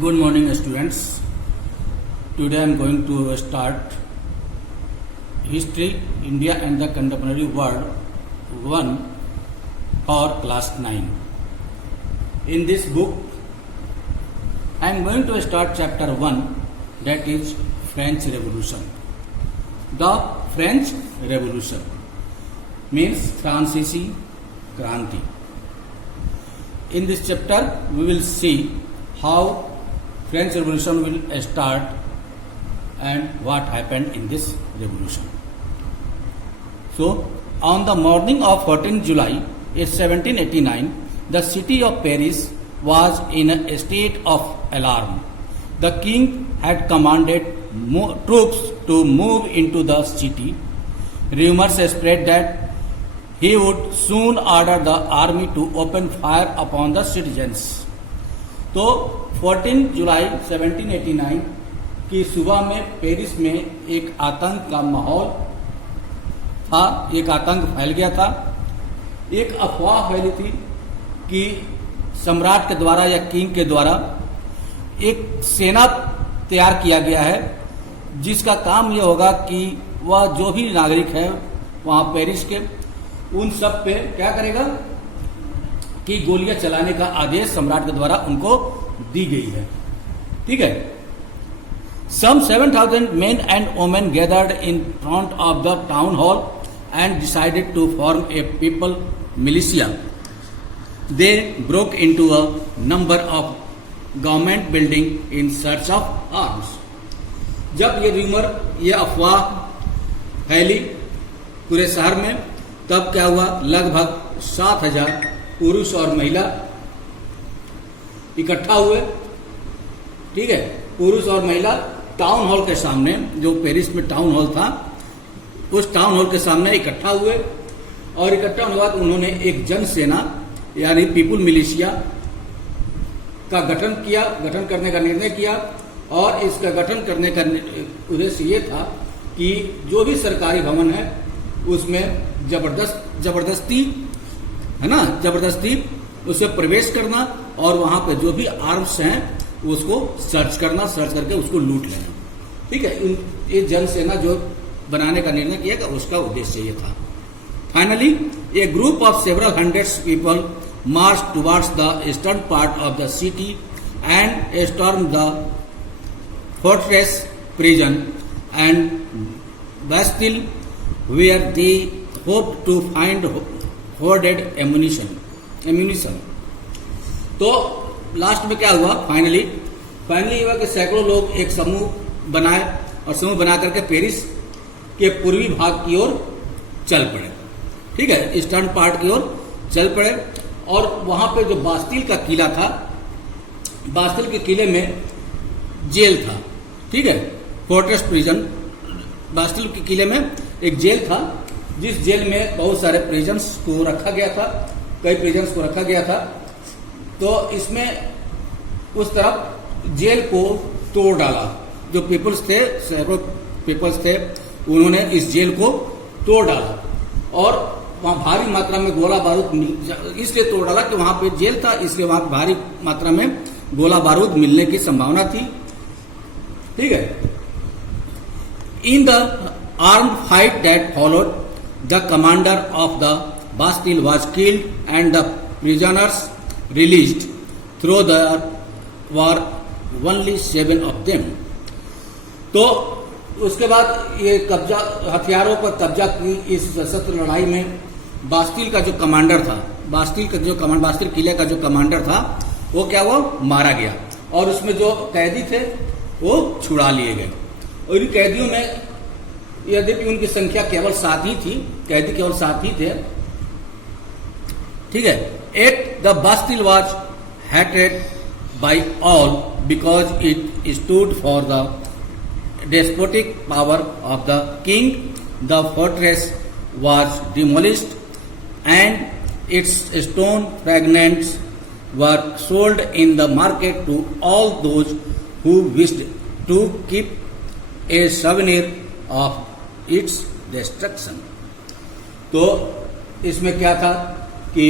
Good morning, students. Today I am going to start History, India and the Contemporary World 1 for class 9. In this book, I am going to start chapter 1, that is French Revolution. The French Revolution means Francis Kranti. In this chapter, we will see how French Revolution will start and what happened in this revolution. So, on the morning of 14 July 1789, the city of Paris was in a state of alarm. The king had commanded troops to move into the city. Rumors spread that he would soon order the army to open fire upon the citizens. तो 14 जुलाई 1789 की सुबह में Paris में एक आतंक का माहौल था, एक आतंक फैल गया था। एक अफवाह फैली थी कि सम्राट के द्वारा या किंग के द्वारा एक सेना तैयार किया गया है जिसका काम यह होगा कि वह जो भी नागरिक है वहां पेरिस के उन सब पे क्या करेगा कि गोलियां चलाने का आदेश सम्राट के द्वारा उनको दी गई है। ठीक है। Some 7,000 men and women gathered in front of the town hall and decided to form a people militia. They broke into a number of government building in search of arms. जब ये रूमर, ये अफवाह फैली पूरे शहर में, तब क्या हुआ, लगभग 7,000 पुरुष और महिला इकट्ठा हुए। ठीक है। पुरुष और महिला टाउन हॉल के सामने, जो पेरिस में टाउन हॉल था, उस टाउन हॉल के सामने इकट्ठा हुए और इकट्ठा होने के बाद उन्होंने एक जन सेना यानी पीपुल मिलिशिया का गठन करने का निर्णय किया। और इसका गठन करने का उद्देश्य ये था कि जो भी सरकारी भवन है उसमें जबरदस्ती उसे प्रवेश करना और वहां पे जो भी आर्म्स हैं उसको सर्च करके उसको लूट लेना। ठीक है। ये जन सेना जो बनाने का निर्णय किया गया उसका उद्देश्य ये था। Finally a group of several hundreds people march towards the eastern part of the city and storm the fortress prison and Bastille where they hope to find hoarded ammunition. तो लास्ट में क्या हुआ, फाइनली हुआ कि सैकड़ों लोग एक समूह बनाए और समूह बना करके पेरिस के पूर्वी भाग की ओर चल पड़े। ठीक है। ईस्टर्न पार्ट की ओर चल पड़े और वहां पे जो बास्टिल का किला था, बास्टिल के किले में जेल था। ठीक है। फोर्ट्रेस प्रिजन, बास्टिल के किले में एक जेल था जिस जेल में बहुत सारे प्रिजन्स को रखा गया था, कई प्रिजन्स को रखा गया था। तो इसमें उस तरफ जेल को तोड़ डाला। जो पीपल्स थे उन्होंने इस जेल को तोड़ डाला और वहां भारी मात्रा में गोला बारूद इसलिए तोड़ डाला कि वहां पे जेल था, इसलिए वहां भारी मात्रा में गोला बारूद मिलने की संभावना थी। ठीक है। In the armed fight that followed, the commander of the Bastille was killed and the prisoners released. Though there were only 7 of them. तो उसके बाद ये हथियारों पर कब्जा की इस सशस्त्र लड़ाई में बास्टिल का जो कमांडर था, बास्टिल किले का जो कमांडर था, वो क्या हुआ, मारा गया और उसमें जो कैदी थे वो छुड़ा लिए गए। और इन कैदियों में यद्यपि उनकी संख्या केवल 7 ही थी, कैदी केवल 7 ही थे। ठीक है। At the Bastille was hated by all because it stood for the despotic power of the king. The fortress was demolished and its stone fragments were sold in the market to all those who wished to keep a souvenir of its destruction. तो इसमें क्या था कि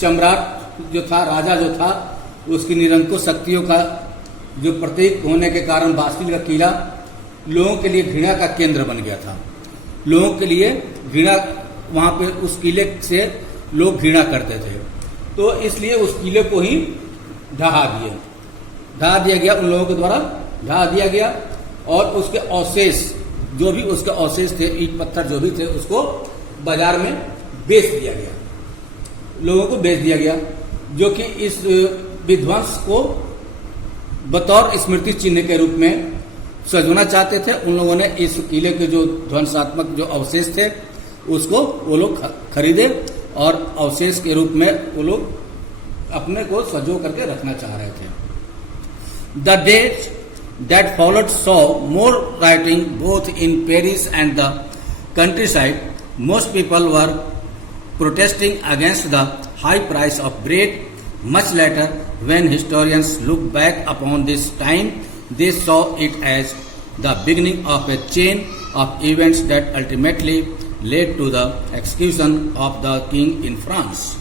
सम्राट जो था, राजा जो था, उसकी निरंकुश शक्तियों का जो प्रतीक होने के कारण बास्टिल का किला लोगों के लिए घृणा का केंद्र बन गया था। लोगों के लिए घृणा, वहां पे उस किले से लोग घृणा करते थे, तो इसलिए उस किले को ही ढहा दिया गया, उन लोगों के द्वारा ढहा दिया गया। और उसके अवशेष, जो भी उसके अवशेष थे, ईंट पत्थर जो भी थे, उसको बाजार में बेच दिया गया, लोगों को बेच दिया गया, जो कि इस विध्वंस को बतौर स्मृति चिन्ह के रूप में सजोना चाहते थे। उन लोगों ने इस किले के जो ध्वंसात्मक जो अवशेष थे उसको वो लोग खरीदे और अवशेष के रूप में वो लोग अपने को सजो करके रखना चाह रहे थे। The days that followed saw more writing both in Paris and the countryside. Most people were protesting against the high price of bread. Much later, when historians look back upon this time, they saw it as the beginning of a chain of events that ultimately led to the execution of the king in France.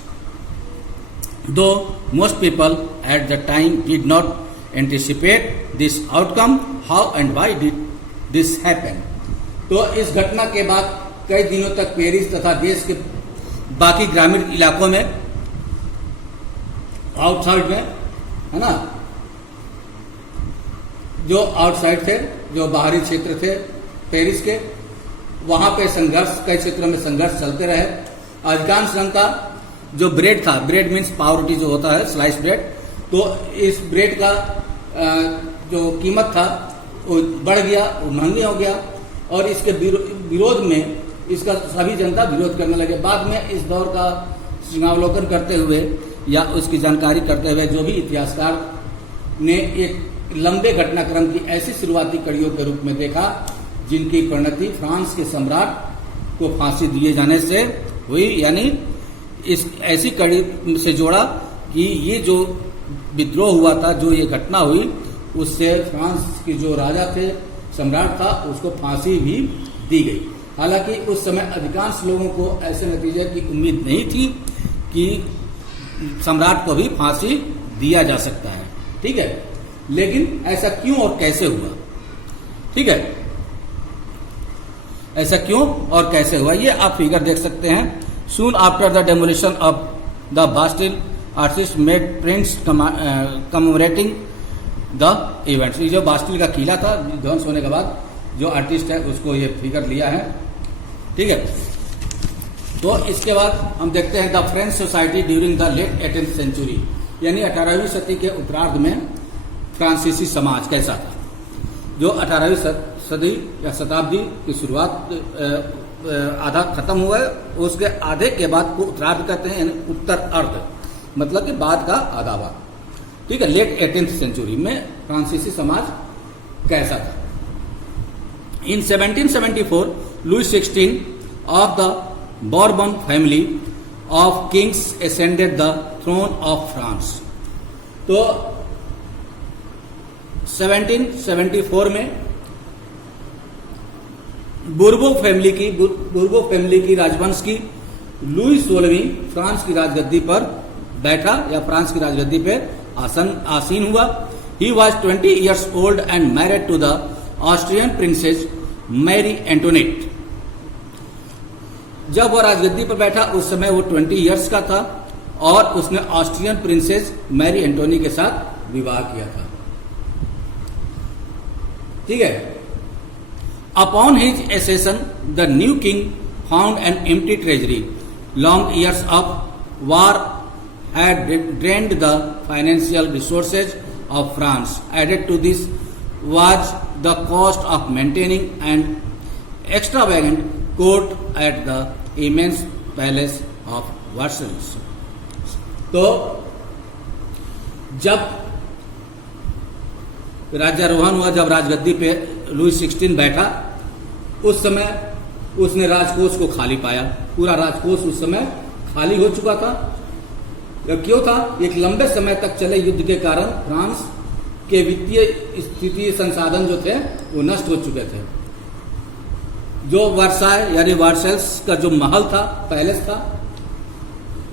Though most people at the time did not anticipate this outcome, how and why did this happen? तो इस घटना के बाद कई दिनों तक Paris तथा देश के बाकी ग्रामीण इलाकों में, आउटसाइड में, है ना, जो आउटसाइड थे, जो बाहरी क्षेत्र थे पेरिस के, वहां पे संघर्ष, कई क्षेत्रों में संघर्ष चलते रहे। अधिकांश जनता जो ब्रेड था, ब्रेड मीन्स पावरोटी जो होता है, स्लाइस ब्रेड, तो इस ब्रेड का जो कीमत था वो बढ़ गया, वो महंगी हो गया और इसके विरोध में इसका सभी जनता विरोध करने लगे। बाद में इस दौर का सिंहावलोकन करते हुए या उसकी जानकारी करते हुए जो भी इतिहासकार ने एक लंबे घटनाक्रम की ऐसी शुरुआती कड़ियों के रूप में देखा जिनकी परिणति फ्रांस के सम्राट को फांसी दिए जाने से हुई, यानी इस ऐसी कड़ी से जोड़ा कि ये जो विद्रोह हुआ था, जो ये घटना हुई, उससे फ्रांस के जो राजा थे, सम्राट था, उसको फांसी भी दी गई। हालांकि उस समय अधिकांश लोगों को ऐसे नतीजे की उम्मीद नहीं थी कि सम्राट को भी फांसी दिया जा सकता है, ठीक है। लेकिन ऐसा क्यों और कैसे हुआ, ठीक है, ऐसा क्यों और कैसे हुआ, ये आप फिगर देख सकते हैं। Soon after the demolition of the Bastille, artist made prints commemorating the events. ये जो बास्टिल का किला था ध्वंस होने के बाद, जो आर्टिस्ट है उसको ये फिगर लिया है, ठीक है। तो इसके बाद हम देखते हैं the French society during the late 18th century, यानी 18वीं सदी के उत्तरार्ध में फ्रांसीसी समाज कैसा था। जो 18वीं सदी या शताब्दी की शुरुआत आधा खत्म हुआ है, उसके आधे के बाद को उत्तरार्ध कहते हैं, यानी उत्तर अर्ध, मतलब कि बाद का आधा भाग, ठीक है। लेट 18th सेंचुरी में फ्रांसीसी समाज कैसा था। In 1774 Louis 16 of the Bourbon family of kings ascended the throne of France. तो 1774 में बुर्बो फैमिली की राजवंश की लुई 16वीं फ्रांस की राजगद्दी पर बैठा या फ्रांस की राजगद्दी पे आसीन हुआ। He was 20 years old and married to the Austrian princess Mary Antoinette. जब वह राजगद्दी पर बैठा उस समय वो 20 years का था और उसने ऑस्ट्रियन प्रिंसेस मैरी एंटोनी के साथ विवाह किया था, ठीक है। Upon his accession the new king found an empty treasury. Long years of war had drained the financial resources of France. Added to this was the cost of maintaining an extravagant court at the immense palace of Versailles. तो जब राज्यारोहण हुआ, जब राजगद्दी पे Louis 16 बैठा, उस समय उसने राजकोष को खाली पाया। पूरा राजकोष उस समय खाली हो चुका था। क्यों था? एक लंबे समय तक चले युद्ध के कारण फ्रांस के वित्तीय स्थिति संसाधन जो थे वो नष्ट हो चुके थे। जो वर्साय यानी वर्सेल्स का जो महल था, पैलेस था,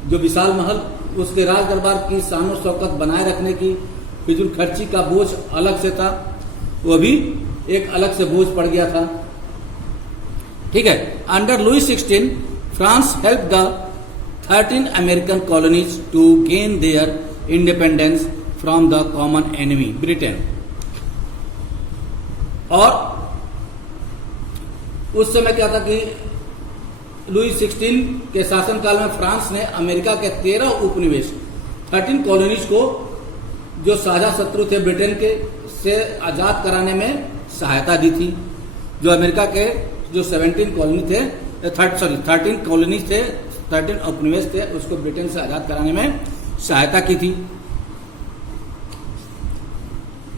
जो विशाल महल, उसके राज दरबार की शान और शौकत बनाए रखने की, फिजूल खर्ची का बोझ अलग से था, वो भी एक अलग से बोझ पड़ गया था। ठीक है। Under Louis 16 France help the 13 American colonies to gain their independence from the common enemy Britain. और उस समय क्या था कि लुई 16 के शासनकाल में फ्रांस ने अमेरिका के 13 उपनिवेश 13 कॉलोनीज को जो साझा शत्रु थे ब्रिटेन के से आजाद कराने में सहायता दी थी। जो अमेरिका के जो 17 कॉलोनी थे 13 कॉलोनीज थे, 13 उपनिवेश थे, उसको ब्रिटेन से आजाद कराने में सहायता की थी।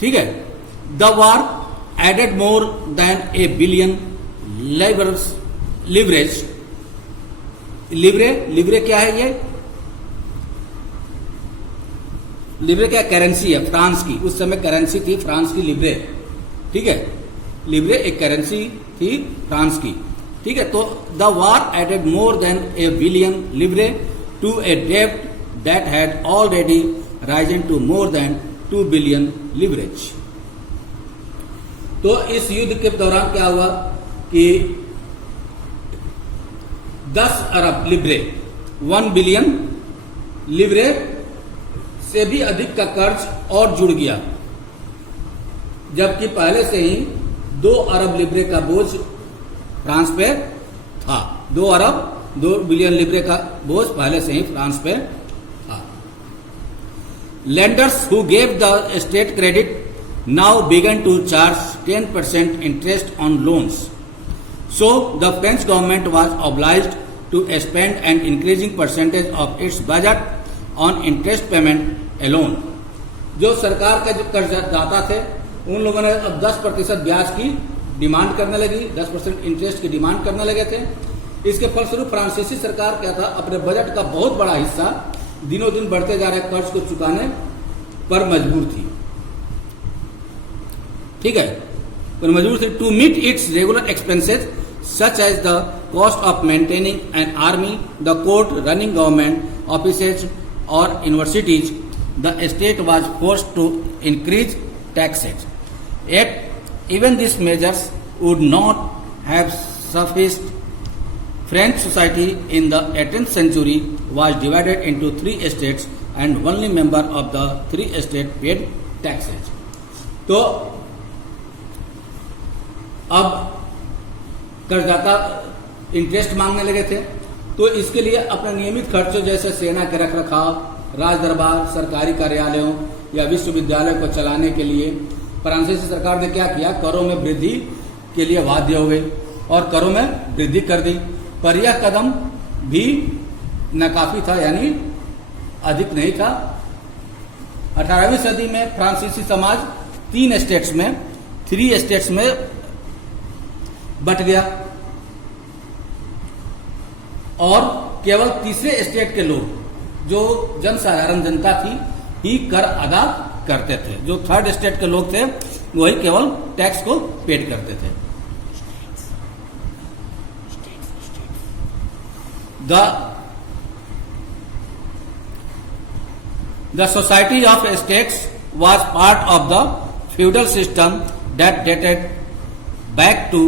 ठीक है। The war added more than a billion livres. Livre क्या है? ये लिवरे क्या करेंसी है फ्रांस की, उस समय करेंसी थी फ्रांस की लिवरे। ठीक है। लिवरे एक करेंसी थी फ्रांस की। ठीक है। तो the war added more than a billion livres to a डेब्ट that had already risen to more than 2 billion livres. तो इस युद्ध के दौरान क्या हुआ कि 10 अरब लिवरे 1 बिलियन लिवरे से भी अधिक का कर्ज और जुड़ गया, जबकि पहले से ही 2 अरब लिवरे का बोझ फ्रांस पे था। 2 बिलियन लिवरे का बोझ पहले से ही फ्रांस पे था। Lenders who gave the state credit now began to charge 10% interest on loans. So the French government was obliged to spend an increasing percentage of its budget on interest payment alone. जो सरकार के जो कर्जदाता थे उन लोगों ने अब 10% ब्याज की डिमांड करने लगी, 10% इंटरेस्ट की डिमांड करने लगे थे। इसके फलस्वरूप फ्रांसीसी सरकार क्या था, अपने बजट का बहुत बड़ा हिस्सा दिनों दिन बढ़ते जा रहे कर्ज को चुकाने पर मजबूर थी। ठीक है। पर मजबूर थी to meet its regular expenses such as the cost of maintaining an army, the court, running government offices और universities. The state was forced to increase taxes. Yet even these measures would not have sufficed. French society in the 18th century was divided into 3 estates and only member of the 3 estates paid taxes. तो अब कर्जदाता interest मांगने लगे थे, तो इसके लिए अपने नियमित खर्चों जैसे सेना के रखरखाव, राज दरबार, सरकारी कार्यालयों या विश्वविद्यालय को चलाने के लिए फ्रांसीसी सरकार ने क्या किया, करों में वृद्धि के लिए बाध्य हो गई और करों में वृद्धि कर दी। पर यह कदम भी नाकाफी था, यानी अधिक नहीं था। 18वीं सदी में फ्रांसीसी समाज 3 स्टेट्स में बट गया और केवल तीसरे स्टेट के लोग, जो जनसाधारण जनता थी, ही कर अदा करते थे। जो 3rd स्टेट के लोग थे वही केवल टैक्स को पेड करते थे। The Society of Estates was part of the feudal system that dated back to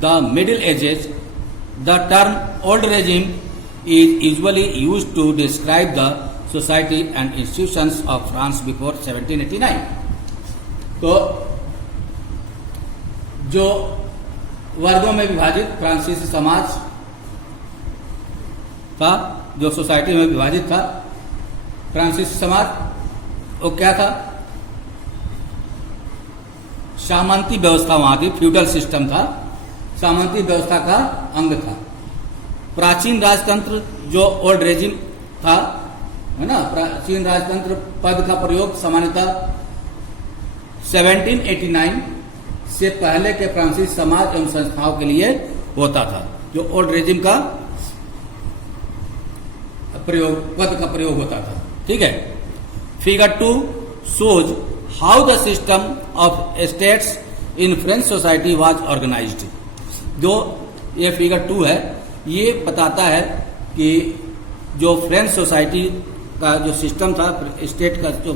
the Middle Ages. The term old regime is usually used to describe the society and institutions of France before 1789. तो जो वर्गों में विभाजित फ्रांसीसी समाज था, जो society में विभाजित था फ्रांसीसी समाज, वो क्या था, सामंती व्यवस्था वहां थी, फ्यूडल सिस्टम था, सामंती व्यवस्था का अंग था। प्राचीन राजतंत्र जो ओल्ड रेजिम था, है ना, प्राचीन राजतंत्र पद का प्रयोग सामान्यतः 1789 से पहले के फ्रांसीसी समाज एवं संस्थाओं के लिए होता था। जो ओल्ड रेजिम का पद का प्रयोग होता था। ठीक है। Figure 2 shows how the system of estates in French society was organized. जो ये फिगर 2 है, ये बताता है कि जो फ्रेंच सोसाइटी का जो सिस्टम था, स्टेट का जो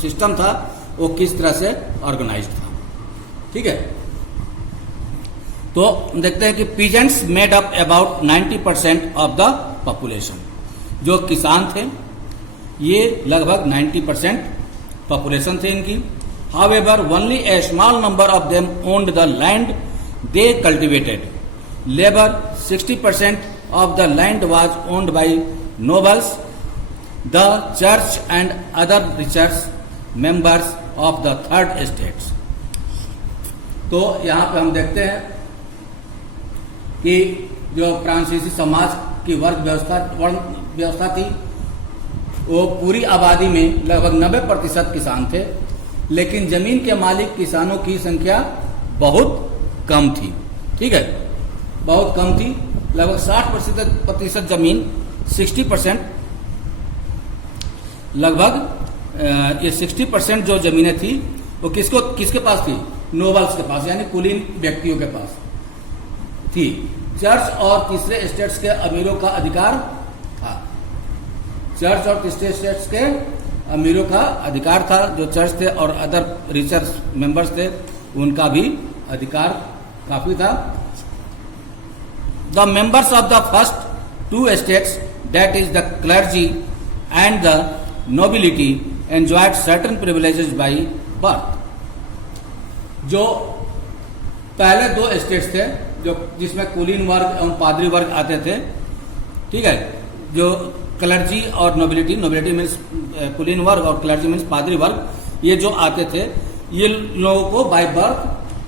सिस्टम था, वो किस तरह से ऑर्गेनाइज्ड था। ठीक है, तो देखते हैं कि peasants made up about 90% of the population. जो किसान थे ये लगभग 90% पॉपुलेशन थे इनकी। However only a small number of them owned the land they cultivated. Labour 60% of the land was owned by nobles, the church and other richer members of the third states. तो यहां पे हम देखते हैं कि जो फ्रांसीसी समाज की वर्ग व्यवस्था थी, वो पूरी आबादी में लगभग 90% किसान थे, लेकिन जमीन के मालिक किसानों की संख्या बहुत कम थी। ठीक है, बहुत कम थी, लगभग 60% जमीन, 60% लगभग ये 60% जो जमीनें थी वो किसके पास थी? नोबल्स के पास, यानी कुलीन व्यक्तियों के पास थी। चर्च और तीसरे स्टेट्स के अमीरों का अधिकार था। चर्च और तीसरे स्टेट्स के अमीरों का अधिकार था। जो चर्च थे और अदर रिचर्स मेंबर्स थे, उनका भी अधिकार काफी था। The members of the first 2 states, that is the clergy and the nobility, enjoyed certain privileges by birth. जो पहले 2 स्टेट्स थे, जो जिसमें कुलीन वर्ग एवं पादरी वर्ग आते थे, ठीक है, जो क्लर्जी और नोबिलिटी, नोबिलिटी मीन्स कुलीन वर्ग और क्लर्जी मीन्स पादरी वर्ग, ये जो आते थे, ये लोगों को बाय बर्थ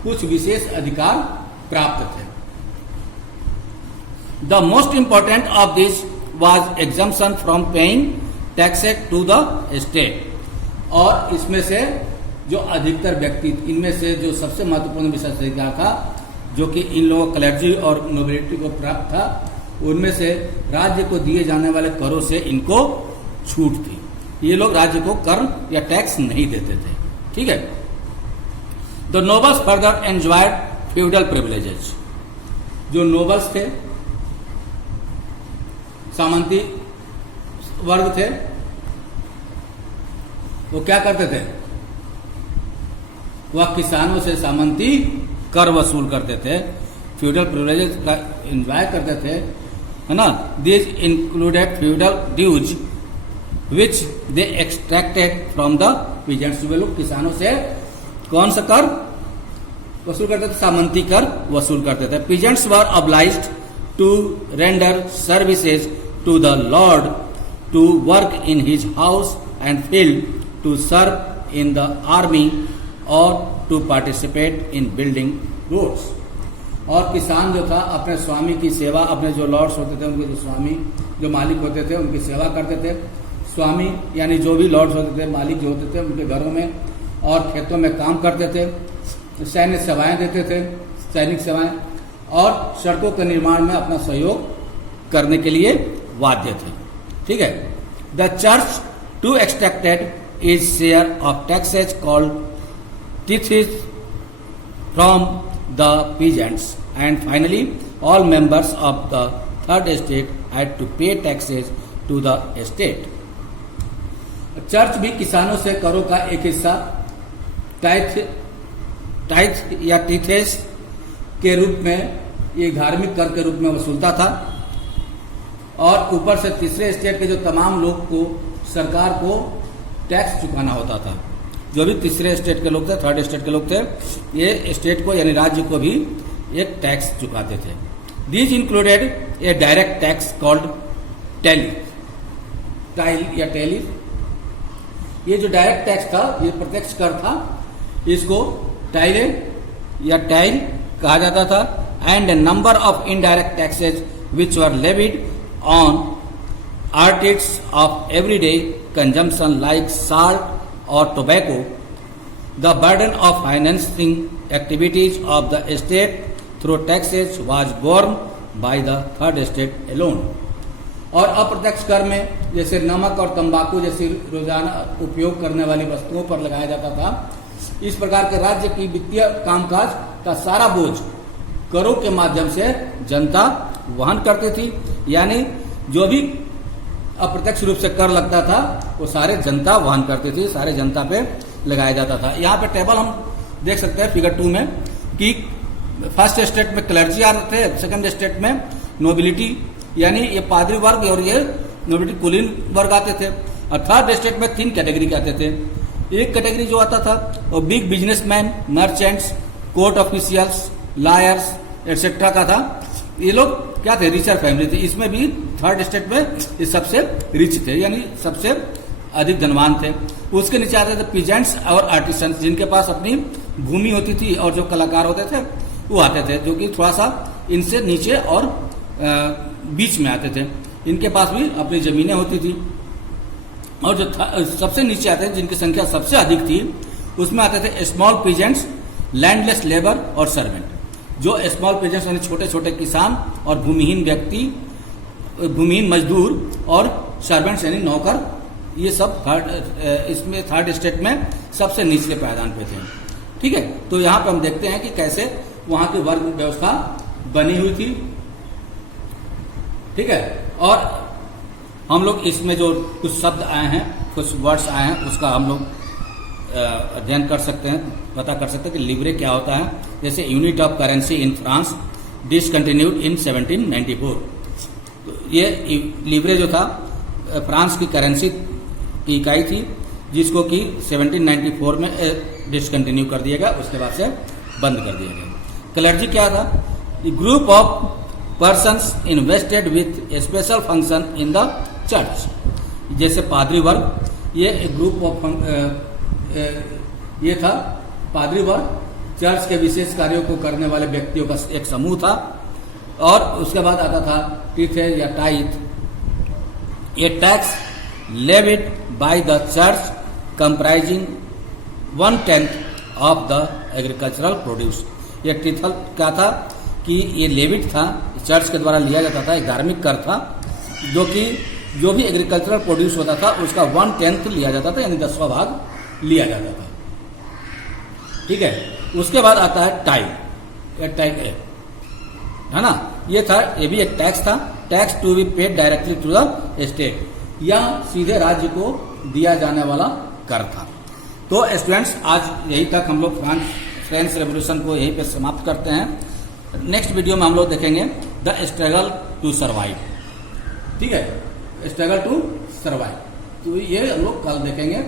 कुछ विशेष अधिकार प्राप्त थे। The most important of this was exemption from paying taxes to the state. और इसमें से जो अधिकतर व्यक्ति, इनमें से जो सबसे महत्वपूर्ण विशेष अधिकार था, जो कि इन लोगों क्लर्जी और नोबिलिटी को प्राप्त था, उनमें से राज्य को दिए जाने वाले करों से इनको छूट थी। ये लोग राज्य को कर या टैक्स नहीं देते थे। ठीक है, the nobles further enjoyed feudal privileges. जो नोबल्स थे, सामंती वर्ग थे, वो क्या करते थे? वह किसानों से सामंती कर वसूल करते थे, फ्यूडल प्रिविलेजेस का एंजॉय करते थे, है ना। This included feudal dues which they extracted from the peasants. वे लोग किसानों से कौन सा कर वसूल करते थे? सामंती कर वसूल करते थे। Peasants were obliged to render services to the lord, to work in his house and field, to serve in the army और to participate in building roads. और किसान जो था अपने स्वामी की सेवा, अपने जो लॉर्ड्स होते थे, उनके जो स्वामी, जो मालिक होते थे, उनकी सेवा करते थे। स्वामी यानी जो भी लॉर्ड्स होते थे, मालिक जो होते थे, उनके घरों में और खेतों में काम करते थे, सैन्य सेवाएं देते थे, सैनिक सेवाएं, और सड़कों के निर्माण में अपना सहयोग करने के लिए बाध्य थे। ठीक है, the church too extracted its share of taxes called tithes from the peasants, and finally all members of the third estate had to pay taxes to the estate. Church भी किसानों से करों का एक हिस्सा टाइथ या टीथेस के रूप में, ये धार्मिक कर के रूप में वसूलता था, और ऊपर से तीसरे स्टेट के जो तमाम लोग को सरकार को टैक्स चुकाना होता था। जो भी तीसरे स्टेट के लोग थे, थर्ड स्टेट के लोग थे, ये स्टेट को यानी राज्य को भी एक टैक्स चुकाते थे। These included A direct tax called tally, tile या टैली। ये जो डायरेक्ट टैक्स था, ये प्रत्यक्ष कर था, इसको टाइले या टाइल कहा जाता था। And A number of indirect taxes which were levied on articles of everyday consumption like salt or tobacco. The burden of financing activities of the state through taxes was borne by the third state alone. और अप्रत्यक्ष कर में जैसे नमक और तंबाकू जैसी रोजाना उपयोग करने वाली वस्तुओं पर लगाया जाता था, इस प्रकार के राज्य की वित्तीय कामकाज का सारा बोझ करों के माध्यम से जनता वहन करती थी। यानी जो भी अप्रत्यक्ष रूप से कर लगता था वो सारे जनता वहन करती थी, सारे जनता पे लगाया जाता था। यहाँ पे टेबल हम देख सकते हैं फिगर 2 में कि फर्स्ट स्टेट में क्लर्जी आते थे, सेकंड स्टेट में नोबिलिटी यानी ये पादरी वर्ग और ये नोबिलिटी कुलीन वर्ग आते थे, और थर्ड स्टेट में 3 कैटेगरी के आते थे। एक कैटेगरी जो आता था वो big businessman, merchants, court officials, lawyers etcetera का था। ये लोग क्या थे, रिचर फैमिली थी। इसमें भी थर्ड स्टेट में ये सबसे रिच थे यानी सबसे अधिक धनवान थे। उसके नीचे आते थे पीजेंट्स और आर्टिसंस, जिनके पास अपनी भूमि होती थी, और जो कलाकार होते थे वो आते थे, जो कि थोड़ा सा इनसे नीचे और बीच में आते थे। इनके पास भी अपनी जमीनें होती थी। और जो सबसे नीचे आते थे, जिनकी संख्या सबसे अधिक थी, उसमें आते थे स्मॉल पीजेंट्स, लैंडलेस लेबर और सर्वेंट। जो स्मॉल पीजेंट्स यानी छोटे छोटे किसान और भूमिहीन व्यक्ति, भूमिहीन मजदूर और सर्वेंट्स यानी नौकर, ये सब इसमें थर्ड स्टेट में सबसे निचले पायदान पे थे। ठीक है, तो यहाँ पे हम देखते हैं कि कैसे वहां की वर्ग व्यवस्था बनी हुई थी। ठीक है, और हम लोग इसमें जो कुछ शब्द आए हैं, कुछ वर्ड्स आए हैं, उसका हम लोग अध्ययन कर सकते हैं, पता कर सकते हैं कि लिब्रे क्या होता है। जैसे unit of currency in France discontinued in 1794। तो ये लिब्रे जो था फ्रांस की करेंसी की इकाई थी, जिसको कि 1794 में डिसकंटिन्यू कर दिया गया, उसके बाद से बंद कर दिया गया। क्लर्जी क्या था, group of persons invested with special function in the church. जैसे पादरी वर्ग, ये एक ग्रुप ऑफ ये था पादरी वर्ग, चर्च के विशेष कार्यों को करने वाले व्यक्तियों का एक समूह था। और उसके बाद आता था टीथे या टाइथ, ये tax levied by the church comprising 1/10 of the agricultural produce. ये टीथल क्या था कि ये लेविड था, चर्च के द्वारा लिया जाता था, एक धार्मिक कर था, जो कि जो भी एग्रीकल्चरल प्रोड्यूस होता था उसका 1/10 लिया जाता था, यानी 10वां भाग लिया जाता था। ठीक है, उसके बाद आता है टाइप है ना, ये था, ये भी एक टैक्स था। Tax to be paid directly to the state, या सीधे राज्य को दिया जाने वाला कर था। तो स्टूडेंट्स, आज यही तक हम लोग फ्रेंच रेवोल्यूशन को यहीं पे समाप्त करते हैं। नेक्स्ट वीडियो में हम लोग देखेंगे द स्ट्रगल टू सर्वाइव। ठीक है, स्ट्रगल टू सर्वाइव, तो ये हम लोग कल देखेंगे।